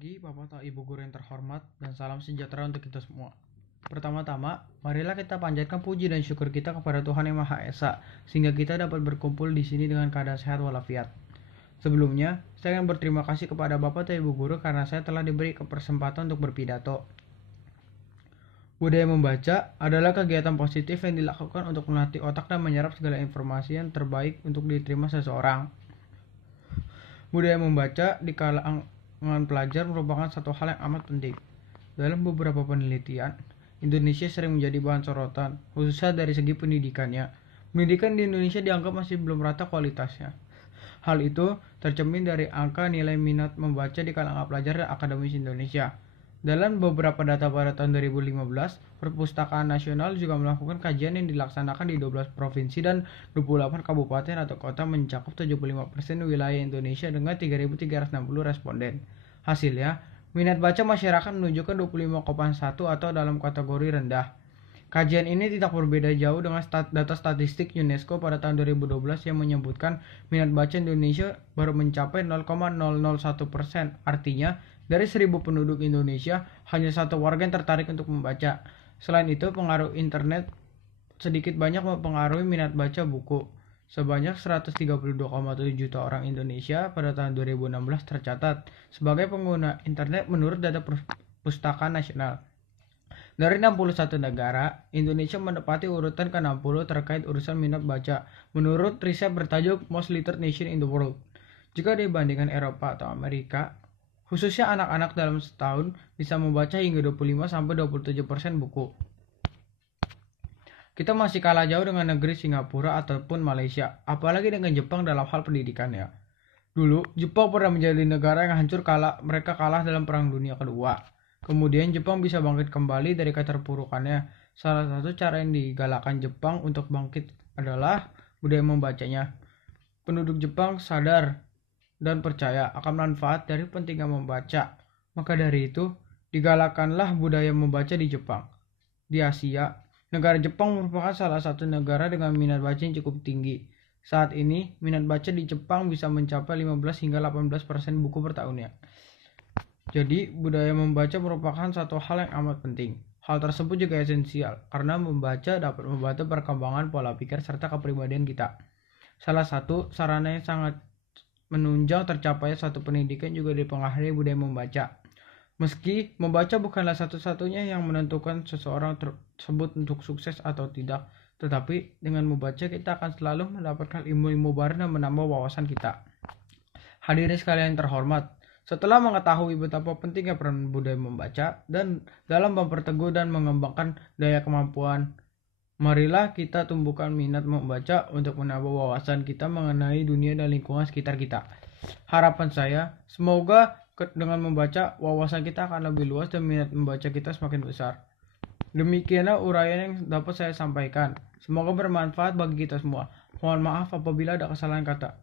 pagi, Bapak atau Ibu guru yang terhormat, dan salam sejahtera untuk kita semua. Pertama-tama, marilah kita panjatkan puji dan syukur kita kepada Tuhan Yang Maha Esa, sehingga kita dapat berkumpul di sini dengan keadaan sehat walafiat. Sebelumnya, saya ingin berterima kasih kepada Bapak atau Ibu guru karena saya telah diberi kesempatan untuk berpidato. Budaya membaca adalah kegiatan positif yang dilakukan untuk melatih otak dan menyerap segala informasi yang terbaik untuk diterima seseorang. Budaya membaca di kalangan pelajar merupakan satu hal yang amat penting. Dalam beberapa penelitian, Indonesia sering menjadi bahan sorotan, khususnya dari segi pendidikannya. Pendidikan di Indonesia dianggap masih belum rata kualitasnya. Hal itu tercermin dari angka nilai minat membaca di kalangan pelajar dan akademis Indonesia. Dalam beberapa data pada tahun 2015, Perpustakaan Nasional juga melakukan kajian yang dilaksanakan di 12 provinsi dan 28 kabupaten atau kota mencakup 75% wilayah Indonesia dengan 3.360 responden. Hasilnya, minat baca masyarakat menunjukkan 25,1 atau dalam kategori rendah. Kajian ini tidak berbeda jauh dengan data statistik UNESCO pada tahun 2012 yang menyebutkan minat baca Indonesia baru mencapai 0,001%. Artinya, dari 1.000 penduduk Indonesia, hanya 1 warga yang tertarik untuk membaca. Selain itu, pengaruh internet sedikit banyak mempengaruhi minat baca buku. Sebanyak 132,7 juta orang Indonesia pada tahun 2016 tercatat sebagai pengguna internet menurut data Perpustakaan Nasional. Dari 61 negara, Indonesia menempati urutan ke-60 terkait urusan minat baca, menurut riset bertajuk Most Literate Nation in the World. Jika dibandingkan Eropa atau Amerika, khususnya anak-anak dalam setahun bisa membaca hingga 25-27% buku. Kita masih kalah jauh dengan negeri Singapura ataupun Malaysia, apalagi dengan Jepang dalam hal pendidikannya. Dulu, Jepang pernah menjadi negara yang hancur mereka kalah dalam Perang Dunia Kedua. Kemudian Jepang bisa bangkit kembali dari keterpurukannya. Salah satu cara yang digalakkan Jepang untuk bangkit adalah budaya membacanya. Penduduk Jepang sadar dan percaya akan manfaat dari pentingnya membaca. Maka dari itu, digalakkanlah budaya membaca di Jepang. Di Asia, negara Jepang merupakan salah satu negara dengan minat baca yang cukup tinggi. Saat ini, minat baca di Jepang bisa mencapai 15 hingga 18% buku per tahunnya. Jadi, budaya membaca merupakan satu hal yang amat penting. Hal tersebut juga esensial, karena membaca dapat membantu perkembangan pola pikir serta kepribadian kita. Salah satu sarana yang sangat menunjang tercapainya suatu pendidikan juga dipengaruhi budaya membaca. Meski membaca bukanlah satu-satunya yang menentukan seseorang tersebut untuk sukses atau tidak, tetapi dengan membaca kita akan selalu mendapatkan ilmu-ilmu baru dan menambah wawasan kita. Hadirin sekalian terhormat, setelah mengetahui betapa pentingnya peran budaya membaca dan dalam memperteguh dan mengembangkan daya kemampuan, marilah kita tumbuhkan minat membaca untuk menambah wawasan kita mengenai dunia dan lingkungan sekitar kita. Harapan saya, semoga dengan membaca, wawasan kita akan lebih luas dan minat membaca kita semakin besar. Demikianlah uraian yang dapat saya sampaikan. Semoga bermanfaat bagi kita semua. Mohon maaf apabila ada kesalahan kata.